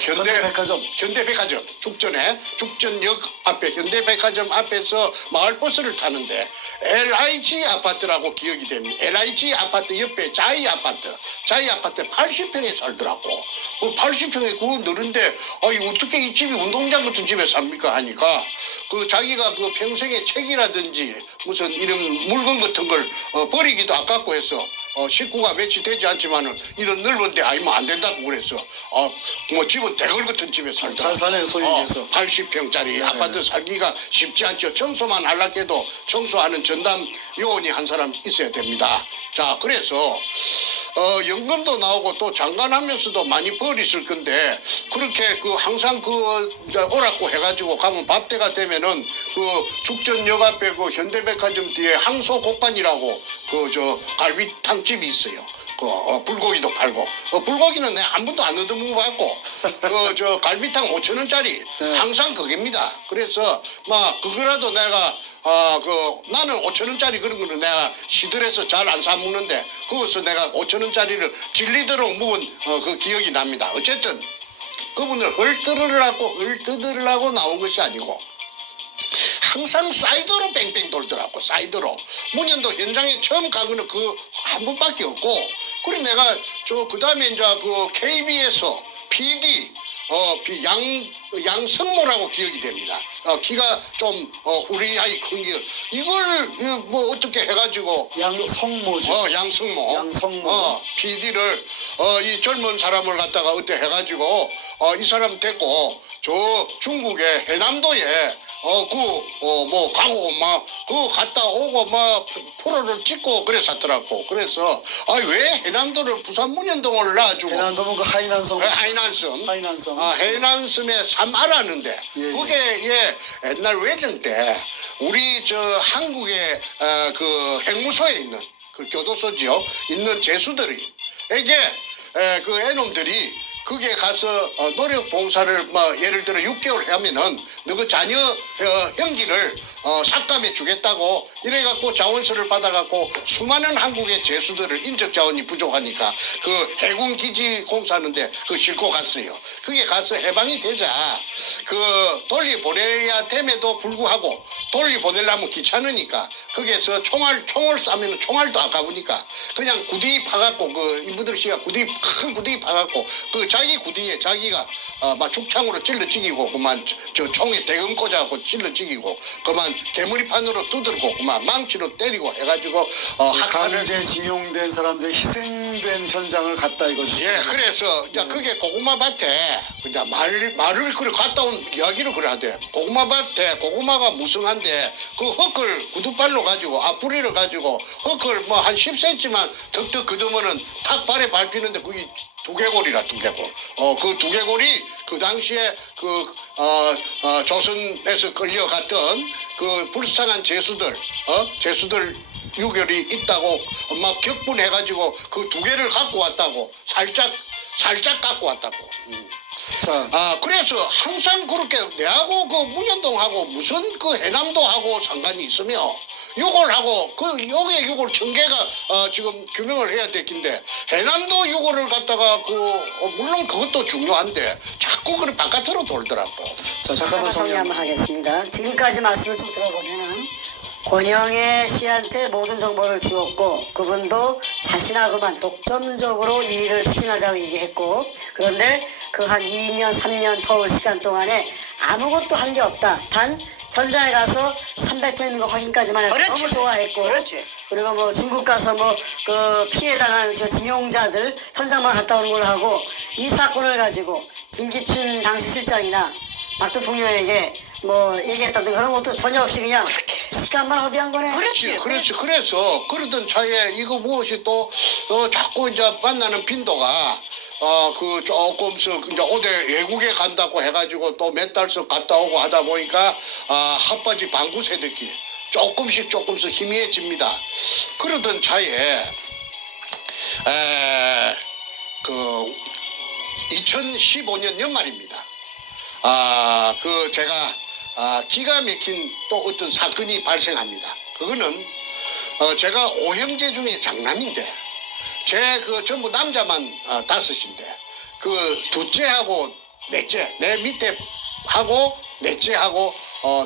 현대백화점 죽전에 죽전역 앞에 현대백화점 앞에서 마을버스를 타는데 LIG 아파트라고 기억이 됩니다. LIG 아파트 옆에 자이 아파트 80평에 살더라고. 80평에 그거 늘은데 어떻게 이 집이 운동장 같은 집에 삽니까 하니까 그 자기가 그 평생에 책이라든지 무슨 이런 물건 같은 걸 버리기도 아깝고 해서 식구가 며칠 되지 않지만은 이런 넓은 데 아니면 안 된다고 그랬어. 뭐 집은 대걸 같은 집에 살더라. 잘 사네요, 소위 얘기해서. 80평짜리 아파트 살기가 쉽지 않죠. 청소만 하려고 해도 청소하는 전담 요원이 한 사람 있어야 됩니다. 자, 그래서 연금도 나오고 또 장관하면서도 많이 벌 있을 건데 그렇게 그 항상 오라고 해가지고 가면 밥때가 되면은 그 죽전역 앞에 그 현대백화점 뒤에 항소곡간이라고 갈비탕집이 있어요. 불고기도 팔고 불고기는 내가 한 번도 안 얻어먹어봤고 갈비탕 5,000원짜리 항상 그겁니다. 그래서 막 그거라도 내가 나는 5,000원짜리 그런 거는 내가 시들해서 잘 안 사 먹는데 그것을 내가 5,000원짜리를 질리도록 먹은 그 기억이 납니다. 어쨌든 그분을 헐뜯으려고 나온 것이 아니고 항상 사이드로 뺑뺑 돌더라고. 사이드로. 문현도 현장에 처음 간 거는 그 한 번밖에 없고 그리고 내가 그 다음에 이제 그 KBS PD 양성모라고 기억이 됩니다. 키가 좀 우리 큰 게 이걸 뭐 어떻게 해가지고 양성모죠. 양성모. PD를 이 젊은 사람을 갖다가 어떻게 해가지고 이 사람 됐고 저 중국의 해남도에 뭐 가고 그거 갔다 오고 프로를 찍고 그랬었더라고. 그래서 왜 해남도를 부산 문현동을 놔주고 해남도면 그 하이난섬. 해남섬에 섬 알았는데 그게 옛날 외정 때 우리 한국의 그 핵무소에 있는 그 교도소지요 있는 죄수들이 그 애놈들이 그게 가서 노력 봉사를 예를 들어 6개월 하면은 너그 자녀 형기를 삭감해 주겠다고 이래갖고 자원서를 받아갖고 수많은 한국의 죄수들을 인적 자원이 부족하니까 그 해군 기지 공사하는데 그 싣고 갔어요. 그게 가서 해방이 되자 그 돌려보내야 됨에도 불구하고 돌려보내려면 귀찮으니까 거기에서 총을 쏴면 총알도 아까우니까 그냥 구디 파갖고 그 이분들 씨가 큰 구디 파갖고 그 자기 구디에 자기가 막 죽창으로 찔러 죽이고 그만 저 총에 대금 꽂아갖고 찔러 죽이고 그만 개머리판으로 두들고 그만 망치로 때리고 해가지고 학살을 강제징용된 사람들이 희생된 현장을 갔다 이거지. 예, 그래서 이제 그게 고구마밭에 그냥 말을 그래 갔다 온 이야기를 그래 하대. 고구마밭에 고구마가 무성한데 그 흙을 구두발로 가지고 앞부리를 가지고 흙을 뭐 한 10cm만 덕덕 걷으면은 탁 발에 밟히는데 그게 두개골이라 두개골. 그 두개골이 그 당시에 조선에서 끌려갔던 그 불쌍한 죄수들 유결이 있다고 막 격분해가지고 그 두 개를 갖고 왔다고 살짝 갖고 왔다고. 자, 그래서 항상 그렇게 내하고 그 문현동하고 무슨 그 해남도하고 상관이 있으며 욕을 하고 여기에 욕을 1000개가 지금 규명을 해야 됐긴데 해남도 욕을 갖다가 물론 그것도 중요한데 자꾸 그걸 바깥으로 돌더라고. 자 잠깐만 정리 한번 하겠습니다. 지금까지 말씀을 쭉 들어보면은 권영애 씨한테 모든 정보를 주었고 그분도 자신하고만 독점적으로 이 일을 추진하자고 얘기했고 그런데 그 한 2년 3년 터울 시간 동안에 아무것도 한 게 없다. 단 현장에 가서 300평인 거 확인까지만 해서 너무 좋아했고 그리고 뭐 중국 가서 뭐 그 피해당한 저 징용자들 현장만 갔다 오는 걸 하고 이 사건을 가지고 김기춘 당시 실장이나 박 대통령에게 뭐 얘기했다든 그런 것도 전혀 없이 그냥 시간만 허비한 거네. 그렇지. 그래서 그러던 차에 이거 무엇이 또 자꾸 이제 만나는 빈도가 조금씩 이제 어디 외국에 간다고 해가지고 또 몇 달씩 갔다 오고 하다 보니까 핫바지 방구 새끼 조금씩 희미해집니다. 그러던 차에 그 2015년 연말입니다. 제가 기가 막힌 또 어떤 사건이 발생합니다. 그거는 제가 5형제 중에 장남인데 제 전부 남자만 5인데 그 둘째하고 넷째 내 밑에 하고 넷째하고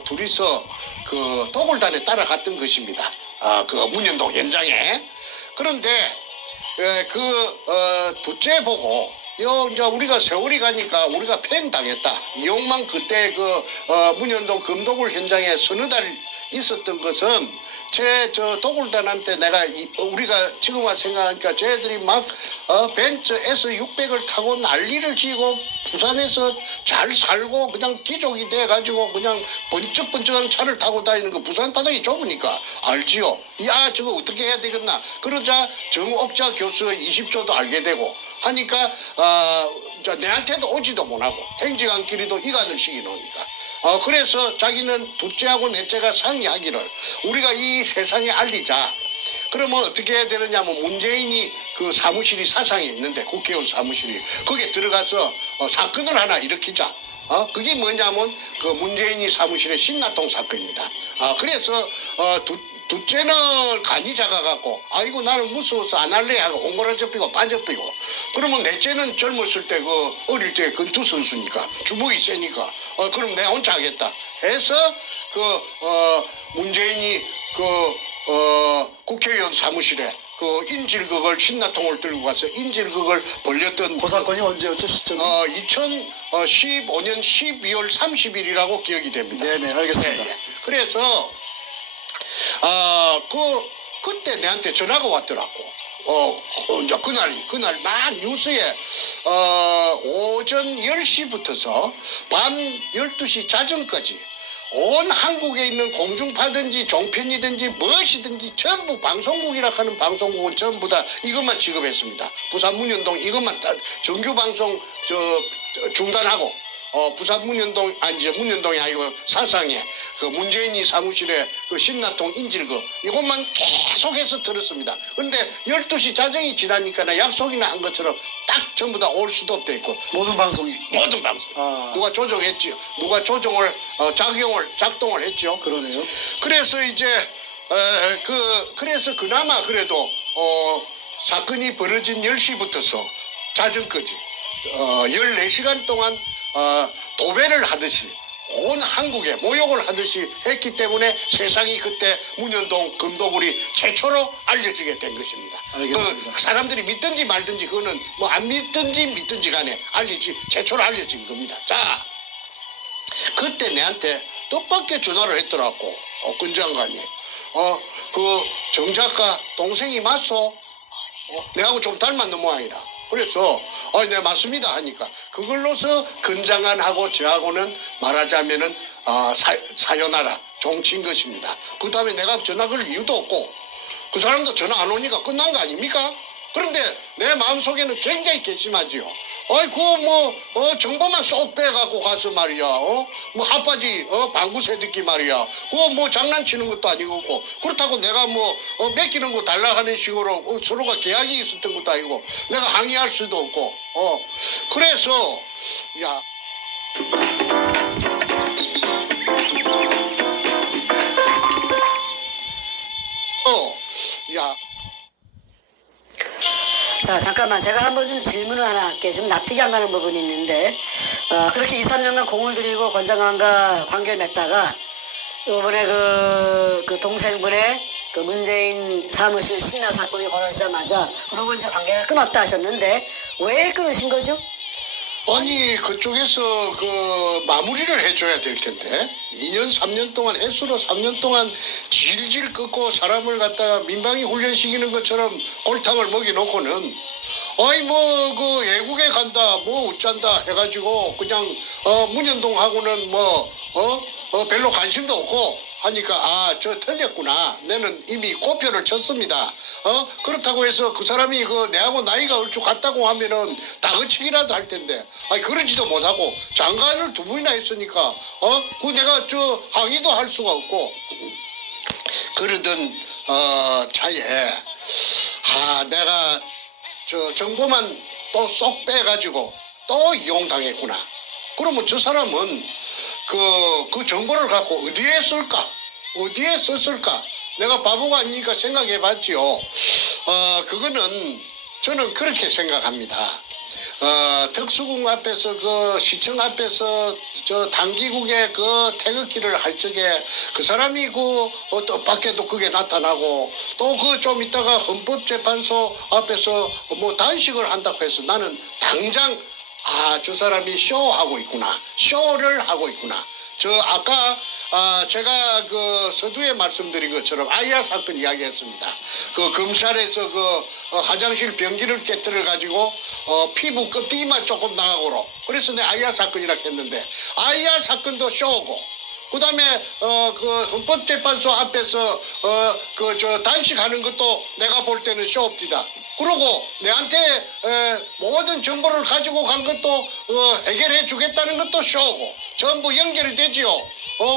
둘이서 그 도굴단에 따라갔던 것입니다. 그 문현동 현장에. 그런데 둘째 보고 이제 우리가 세월이 가니까 우리가 팽당했다. 이용만 그때 문현동 금도굴 현장에 서너 달 있었던 것은 저 도굴단한테 우리가 지금 와서 생각하니까 쟤들이 막 벤츠 S600을 타고 난리를 치고 부산에서 잘 살고 그냥 귀족이 돼가지고 그냥 번쩍번쩍한 차를 타고 다니는 거 부산 바닥이 좁으니까 알지요. 야 저거 어떻게 해야 되겠나. 그러자 정옥자 교수의 20조도 알게 되고 하니까 내한테도 오지도 못하고 행정안끼리도 이간을 시키노니까 그래서 자기는 둘째하고 넷째가 상의하기를 우리가 이 세상에 알리자. 그러면 어떻게 해야 되느냐면 문재인이 그 사무실이 사상에 있는데 국회의원 사무실이 거기에 들어가서 사건을 하나 일으키자. 그게 뭐냐면 그 문재인이 사무실의 신나통 사건입니다. 그래서 둘째는 간이 작아갖고 아이고 나는 무서워서 안 할래 하고 옹골아접히고 빠져피고 그러면 넷째는 젊었을 때 어릴 때 권투 선수니까 주먹이 세니까 그럼 내가 혼자 하겠다 해서 문재인이 국회의원 사무실에 인질극을 신나통을 들고 가서 인질극을 벌렸던 그 사건이 언제였죠, 시점이? 2015년 12월 30일이라고 기억이 됩니다. 네네, 알겠습니다. 네, 그래서 그때 내한테 전화가 왔더라고. 이제 그날 막 뉴스에 오전 10시부터서 밤 12시 자정까지 온 한국에 있는 공중파든지 종편이든지 무엇이든지 전부 방송국이라 하는 방송국은 전부 다 이것만 취급했습니다. 부산 문현동 이것만 정규 방송 중단하고 부산 문현동이 아니고 사상에 그 문재인이 사무실에 그 신나통 인질거 이것만 계속해서 들었습니다. 근데 12시 자정이 지나니까 약속이나 한 것처럼 딱 전부 다 올 수도 없대 있고 모든 방송이. 누가 조정했지요. 누가 조정을 작동을 했죠. 그러네요. 그래서 이제 그래서 그나마 그래도 사건이 벌어진 10시부터서 자정까지 14시간 동안 도배를 하듯이 온 한국에 모욕을 하듯이 했기 때문에 세상이 그때 문현동 금도굴이 최초로 알려지게 된 것입니다. 알겠습니다. 사람들이 믿든지 말든지 그거는 뭐 안 믿든지 간에 최초로 알려진 겁니다. 자, 그때 내한테 뜻밖의 전화를 했더라고. 권 장관이. 정 작가 동생이 맞소? 내하고 좀 닮았는 모양이라. 그래서 네 맞습니다 하니까 그걸로서 건장한하고 저하고는 말하자면은 사연하라 종친 것입니다. 그 다음에 내가 전화 걸 이유도 없고 그 사람도 전화 안 오니까 끝난 거 아닙니까? 그런데 내 마음속에는 굉장히 괘씸하지요. 정보만 쏙 빼갖고 가서 말이야, 핫바지, 방구 새듣기 말이야. 그거 장난치는 것도 아니고, 그렇다고 내가 맡기는 거 달라 하는 식으로 서로가 계약이 있었던 것도 아니고, 내가 항의할 수도 없고, 그래서, 자, 잠깐만. 제가 한번 좀 질문을 하나 할게요. 좀 납득이 안 가는 부분이 있는데, 그렇게 2, 3년간 공을 들이고 권장관과 관계를 맺다가, 이번에 그 동생분의 그 문재인 사무실 신나 사건이 벌어지자마자, 그러고 이제 관계를 끊었다 하셨는데, 왜 끊으신 거죠? 아니, 그쪽에서 마무리를 해줘야 될 텐데, 2년, 3년 동안, 횟수로 3년 동안 질질 끄고 사람을 갖다가 민방위 훈련시키는 것처럼 골탕을 먹여놓고는, 애국에 간다, 어쩐다 해가지고, 그냥, 문현동하고는 별로 관심도 없고, 하니까 저 틀렸구나. 나는 이미 고표를 쳤습니다. 그렇다고 해서 그 사람이 내하고 나이가 얼추 같다고 하면은 다그치기라도 할 텐데 그러지도 못하고 장관을 2분이나 했으니까 내가 항의도 할 수가 없고 그러던 차에 내가 저 정보만 또 쏙 빼가지고 또 이용당했구나. 그러면 저 사람은 그 정보를 갖고 어디에 쓸까? 어디에 썼을까? 내가 바보가 아니니까 생각해 봤지요. 그거는 저는 그렇게 생각합니다. 특수궁 앞에서 그 시청 앞에서 저 단기국의 그 태극기를 할 적에 그 사람이 그 뜻밖에도 그게 나타나고 또 그 좀 있다가 헌법재판소 앞에서 뭐 단식을 한다고 해서 나는 당장 저 사람이 쇼하고 있구나. 쇼를 하고 있구나. 저 아까 제가 그 서두에 말씀드린 것처럼 아이야 사건 이야기했습니다. 그 검찰에서 그 화장실 변기를 깨뜨려 가지고 피부 껍데기만 조금 나가고로 그래서 내 아이야 사건이라 했는데 아이야 사건도 쇼고 그다음에 그 헌법재판소 앞에서 그 저 단식하는 것도 내가 볼 때는 쇼업디다. 그러고 내한테 모든 정보를 가지고 간 것도 해결해 주겠다는 것도 쇼고 전부 연결이 되지요.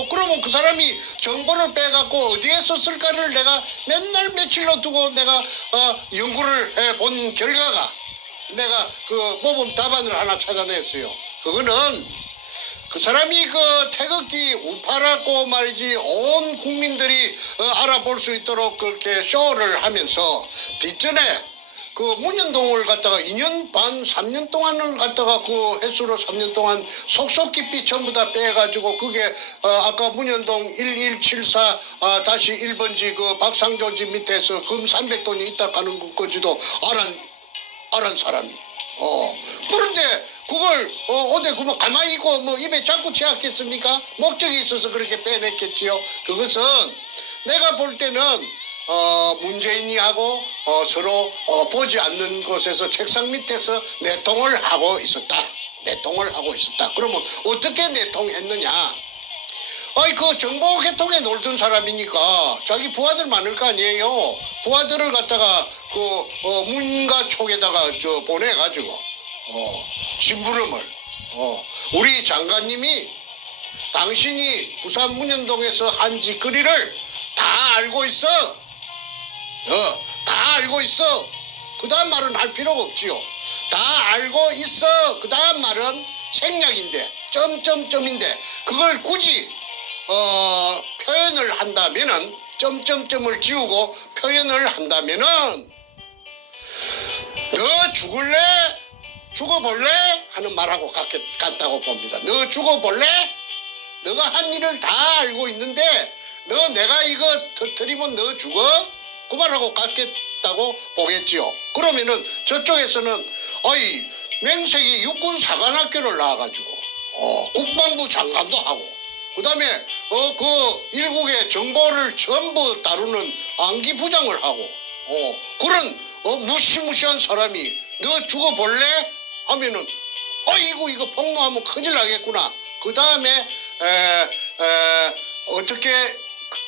그러면 그 사람이 정보를 빼갖고 어디에 썼을까를 내가 맨날 며칠로 두고 내가 연구를 해본 결과가 내가 그 모범 답안을 하나 찾아냈어요. 그거는 그 사람이 그 태극기 우파라고 말이지 온 국민들이 알아볼 수 있도록 그렇게 쇼를 하면서 뒷전에 그 문현동을 갖다가 2년 반, 3년 동안을 갖다가 그 횟수로 3년 동안 속속 깊이 전부 다 빼가지고 그게 아까 문현동 1174 다시 1번지 그 박상조지 밑에서 금 300돈이 있다 가는 것까지도 알은 사람이. 그런데 그걸 어디 그뭐 가만히 있고 뭐 입에 자꾸 채웠겠습니까? 목적이 있어서 그렇게 빼냈겠지요. 그것은 내가 볼 때는 문재인이하고 서로 보지 않는 곳에서 책상 밑에서 내통을 하고 있었다. 내통을 하고 있었다. 그러면 어떻게 내통했느냐? 그 정보개통에 놀던 사람이니까 자기 부하들 많을 거 아니에요. 부하들을 갖다가 그 문가 촉에다가 보내가지고 심부름을 우리 장관님이 당신이 부산 문현동에서 한 짓거리를 다 알고 있어. 다 알고 있어. 그 다음 말은 할 필요가 없지요. 다 알고 있어. 그 다음 말은 생략인데 점점점인데 그걸 굳이 표현을 한다면은 점점점을 지우고 표현을 한다면은 너 죽을래? 죽어볼래? 하는 말하고 같다고 봅니다. 너 죽어볼래? 너가 한 일을 다 알고 있는데 너 내가 이거 터뜨리면 너 죽어? 그 말하고 같겠다고 보겠지요. 그러면은 저쪽에서는 맹색이 육군사관학교를 나와가지고 국방부 장관도 하고 그 다음에 그 일국의 정보를 전부 다루는 안기부장을 하고 그런 무시무시한 사람이 너 죽어볼래? 하면은 어이구 이거 폭로하면 큰일 나겠구나. 그 다음에 어떻게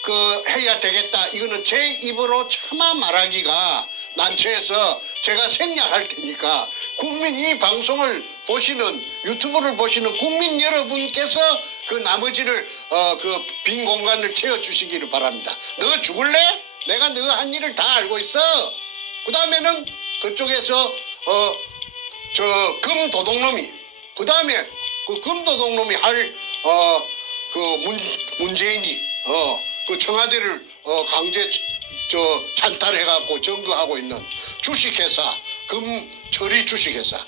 그 해야 되겠다. 이거는 제 입으로 차마 말하기가 난처해서 제가 생략할 테니까 국민 이 방송을 보시는 유튜브를 보시는 국민 여러분께서 그 나머지를 그 빈 공간을 채워주시기를 바랍니다. 너 죽을래? 내가 너 한 일을 다 알고 있어. 그 다음에는 그쪽에서 저 금도둑놈이 그 다음에 그 금도둑놈이 할 그 문재인이 그 청와대를 강제 찬탈해갖고 점거하고 있는 주식회사 금처리 주식회사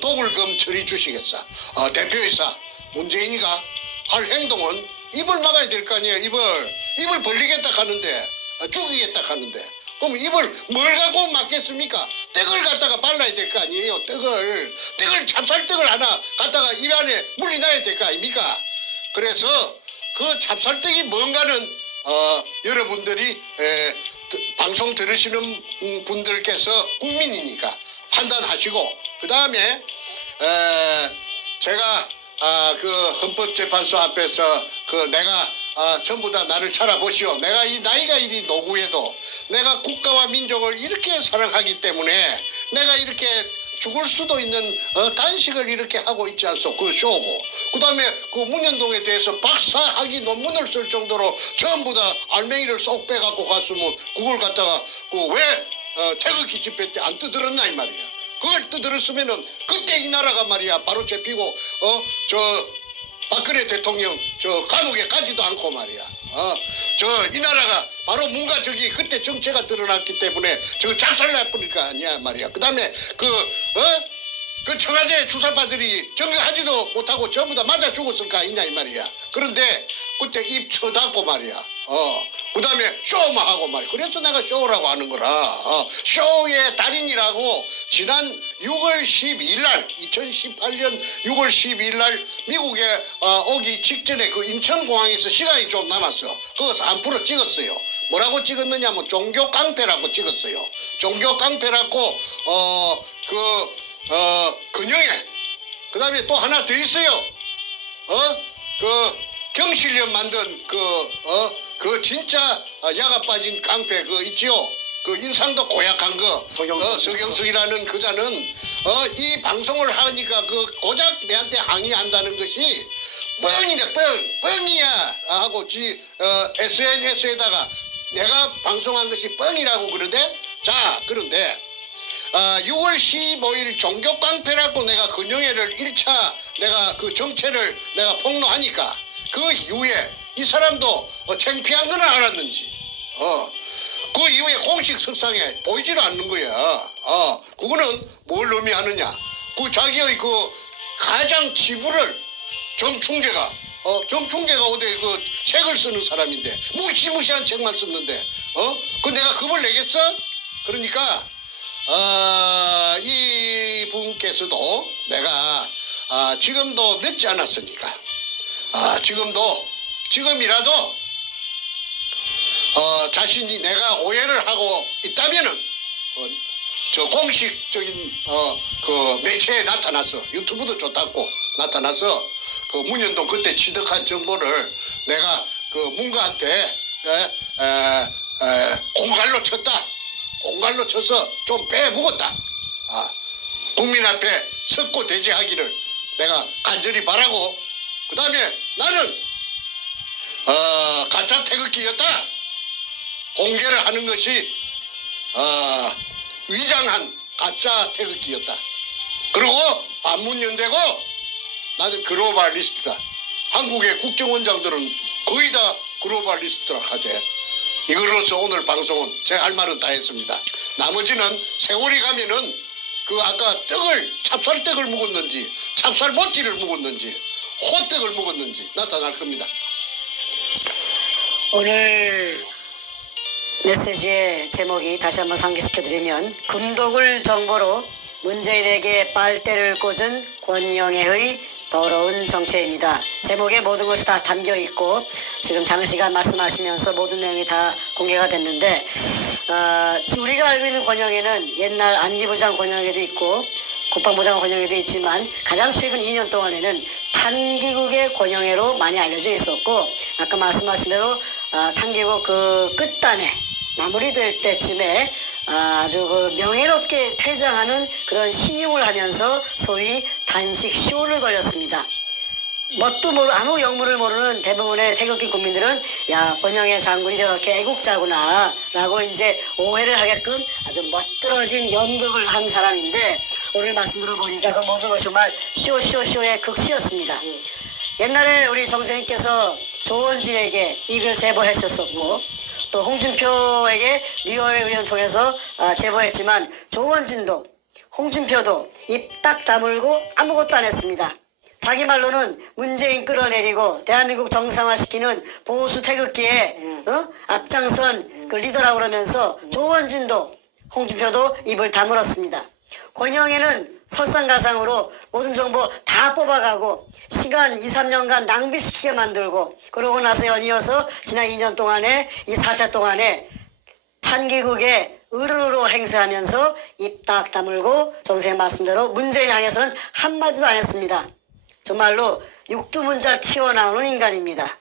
도굴금 처리 주식회사 대표이사 문재인이가 할 행동은 입을 막아야 될 거 아니에요. 입을 벌리겠다 하는데 죽이겠다 하는데 그럼 입을 뭘 갖고 막겠습니까? 떡을 갖다가 발라야 될 거 아니에요. 떡을 찹쌀떡을 하나 갖다가 입 안에 물리놔야 될 거 아닙니까? 그래서 그 찹쌀떡이 뭔가는 여러분들이 방송 들으시는 분들께서 국민이니까 판단하시고 그 다음에 제가 그 헌법재판소 앞에서 그 내가 전부 다 나를 찾아보시오. 내가 이 나이가 이리 노구해도 내가 국가와 민족을 이렇게 사랑하기 때문에 내가 이렇게 죽을 수도 있는 단식을 이렇게 하고 있지 않소. 그 쇼고. 그 다음에 그 문현동에 대해서 박사학위 논문을 쓸 정도로 전부 다 알맹이를 쏙 빼갖고 갔으면 그걸 갖다가 왜 태극기 집회 때 안 뜯어졌나 이 말이야. 그걸 뜯어졌으면은 그때 이 나라가 말이야 바로 잡히고 박근혜 대통령 감옥에 가지도 않고 말이야. 이 나라가 바로 뭔가 그때 정체가 드러났기 때문에 작살날 뻔니까 아니야 말이야. 그 다음에 그 청와대 주사파들이 정리하지도 못하고 전부 다 맞아 죽었을 거 아니냐 이 말이야. 그런데 그때 입 쳐닫고 말이야. 그 다음에 쇼만 하고 말이야. 그래서 내가 쇼라고 하는 거라. 쇼의 달인이라고 지난 6월 12일 날 2018년 6월 12일 날 미국에 오기 직전에 그 인천공항에서 시간이 좀 남았어. 그것을 안 풀어 찍었어요. 뭐라고 찍었느냐면 종교 깡패라고 찍었어요. 종교 깡패라고 근영에 그 다음에 또 하나 더 있어요. 경실련 만든 그 진짜 야가 빠진 깡패 있지요. 그 인상도 고약한 서경석이라는 그자는 이 방송을 하니까 고작 내한테 항의한다는 것이 뻥이네 뻥이야 하고 SNS에다가 내가 방송한 것이 뻥이라고 그러대. 자 그런데 6월 15일 종교깡패라고 내가 근영회를 1차 내가 그 정체를 내가 폭로하니까 그 이후에 이 사람도 창피한 건 알았는지 그 이후에 공식 석상에 보이질 않는 거야. 그거는 뭘 의미하느냐. 그 자기의 가장 지부를 정충재가 어디 책을 쓰는 사람인데 무시무시한 책만 썼는데 그 내가 겁을 내겠어? 그러니까 이 분께서도 내가 지금도 늦지 않았으니까 지금이라도 자신이 내가 오해를 하고 있다면은 공식적인 그 매체에 나타나서 유튜브도 좋다고 나타나서 그 문현동 그때 취득한 정보를 내가 그 문가한테 공갈로 쳐서 좀 빼먹었다. 국민 앞에 석고 대제하기를 내가 간절히 바라고 그 다음에 나는 가짜 태극기였다. 공개를 하는 것이 위장한 가짜 태극기였다. 그리고 반문연대고 나는 글로벌리스트다. 한국의 국정원장들은 거의 다 글로벌리스트라 하대. 이걸로서 오늘 방송은 제가 할 말은 다 했습니다. 나머지는 세월이 가면은 아까 찹쌀떡을 먹었는지 찹쌀모찌를 먹었는지 호떡을 먹었는지 나타날 겁니다. 오늘 메시지의 제목이 다시 한번 상기시켜드리면 금독을 정보로 문재인에게 빨대를 꽂은 권영애의 더러운 정체입니다. 제목에 모든 것이 다 담겨있고 지금 장씨가 말씀하시면서 모든 내용이 다 공개가 됐는데 우리가 알고 있는 권영애는 옛날 안기부장 권영애도 있고 국방부장 권영애도 있지만 가장 최근 2년 동안에는 탄기국의 권영애로 많이 알려져 있었고 아까 말씀하신 대로 탄기국 끝단에 마무리될 때쯤에 아주 명예롭게 퇴장하는 그런 신용을 하면서 소위 단식 쇼를 벌였습니다. 뭣도 모르고 아무 영문을 모르는 대부분의 태극기 국민들은 야 권영애 장군이 저렇게 애국자구나 라고 이제 오해를 하게끔 아주 멋들어진 연극을 한 사람인데 오늘 말씀 들어보니까 그 모든 것이 정말 쇼의 극치였습니다. 옛날에 우리 정선생님께서 조원진에게 이걸 제보했었었고 또 홍준표에게 리어의 의원 통해서 제보했지만 조원진도 홍준표도 입 딱 다물고 아무것도 안 했습니다. 자기 말로는 문재인 끌어내리고 대한민국 정상화시키는 보수 태극기에 앞장선 그 리더라고 그러면서 조원진도 홍준표도 입을 다물었습니다. 권영애는 설상가상으로 모든 정보 다 뽑아가고 시간 2, 3년간 낭비시키게 만들고 그러고 나서 연이어서 지난 2년 동안에 이 사태 동안에 탄기국의 의뢰로 행세하면서 입 딱 다물고 정선생 말씀대로 문재인 향해서는 한마디도 안 했습니다. 정말로 육두문자 튀어나오는 인간입니다.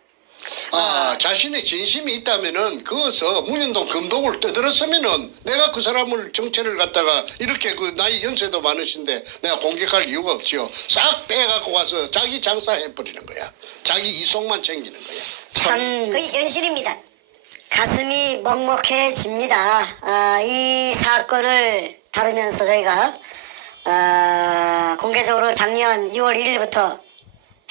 자신의 진심이 있다면은 그어서 문현동 금독을 떠들었으면은 내가 그 사람을 정체를 갖다가 이렇게 그 나이 연세도 많으신데 내가 공격할 이유가 없지요. 싹 빼갖고 와서 자기 장사해 버리는 거야. 자기 이속만 챙기는 거야. 참 그게 현실입니다. 가슴이 먹먹해집니다. 이 사건을 다루면서 저희가 공개적으로 작년 6월 1일부터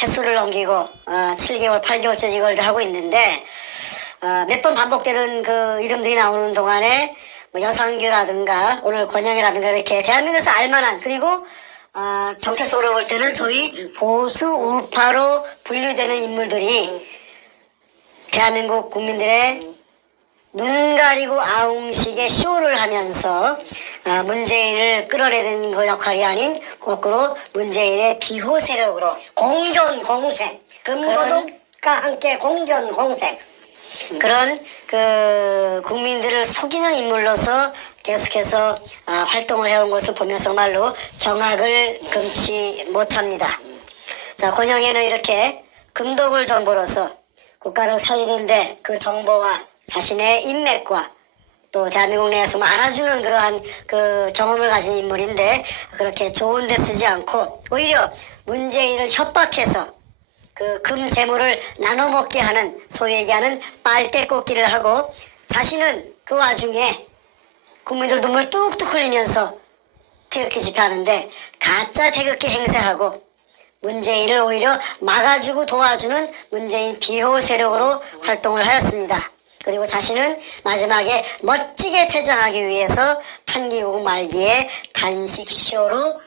횟수를 넘기고 7개월, 8개월째 이걸 하고 있는데 몇 번 반복되는 그 이름들이 나오는 동안에 뭐 여상규라든가 오늘 권영이라든가 이렇게 대한민국에서 알만한 그리고 정체성으로 볼 때는 소위 보수 우파로 분류되는 인물들이 대한민국 국민들의 눈 가리고 아웅식의 쇼를 하면서 문재인을 끌어내는 그 역할이 아닌 거꾸로 문재인의 비호 세력으로 공존공생. 금도덕과 함께 공존공생. 그런 그 국민들을 속이는 인물로서 계속해서 활동을 해온 것을 보면서 정말로 경악을 금치 못합니다. 자, 권영애는 이렇게 금독을 정보로서 국가를 살리는데 그 정보와 자신의 인맥과 또 대한민국 내에서 알아주는 그러한 그 경험을 가진 인물인데 그렇게 좋은 데 쓰지 않고 오히려 문재인을 협박해서 그 금 재물을 나눠 먹게 하는 소위 얘기하는 빨대 꽂기를 하고 자신은 그 와중에 국민들 눈물 뚝뚝 흘리면서 태극기 집회하는데 가짜 태극기 행세하고 문재인을 오히려 막아주고 도와주는 문재인 비호 세력으로 활동을 하였습니다. 그리고 자신은 마지막에 멋지게 퇴장하기 위해서 탄기국 말기에 단식쇼로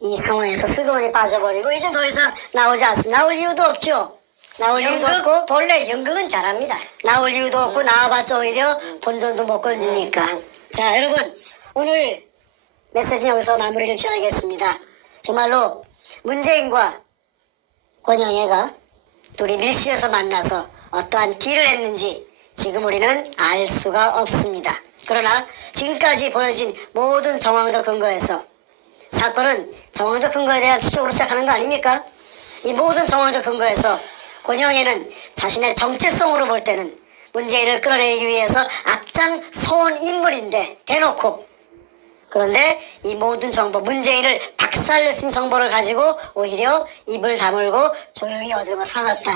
이 상황에서 슬그머니 빠져버리고 이제 더 이상 나오지 않습니다. 나올 이유도 없죠. 나올 이유도 없고 연극, 본래 연극은 잘합니다. 나올 이유도 없고 나와봤자 오히려 본전도 못 건지니까. 자, 여러분 오늘 메시지는 여기서 마무리를 지어야겠습니다. 정말로 문재인과 권영애가 둘이 밀실에서 만나서 어떠한 딜을 했는지 지금 우리는 알 수가 없습니다. 그러나 지금까지 보여진 모든 정황적 근거에서 사건은 정황적 근거에 대한 추적으로 시작하는 거 아닙니까? 이 모든 정황적 근거에서 권영애는 자신의 정체성으로 볼 때는 문재인을 끌어내기 위해서 앞장서온 인물인데 대놓고 그런데 이 모든 정보 문재인을 박살내신 정보를 가지고 오히려 입을 다물고 조용히 어디로 사놨다.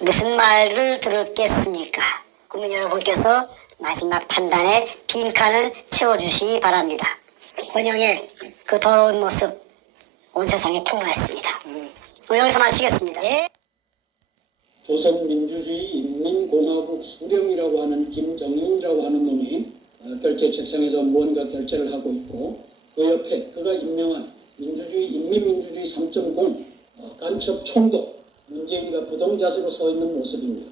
무슨 말을 들었겠습니까? 국민 여러분께서 마지막 판단에 빈칸을 채워주시기 바랍니다. 권영의 그 더러운 모습 온 세상에 폭로했습니다. 오늘 여기서 마치겠습니다. 예? 조선민주주의 인민공화국 수령이라고 하는 김정일이라고 하는 놈이 결제 책상에서 무언가 결제를 하고 있고 그 옆에 그가 임명한 민주주의 인민민주주의 3.0 간첩 총독 문재인이가 부동자세로 서 있는 모습입니다.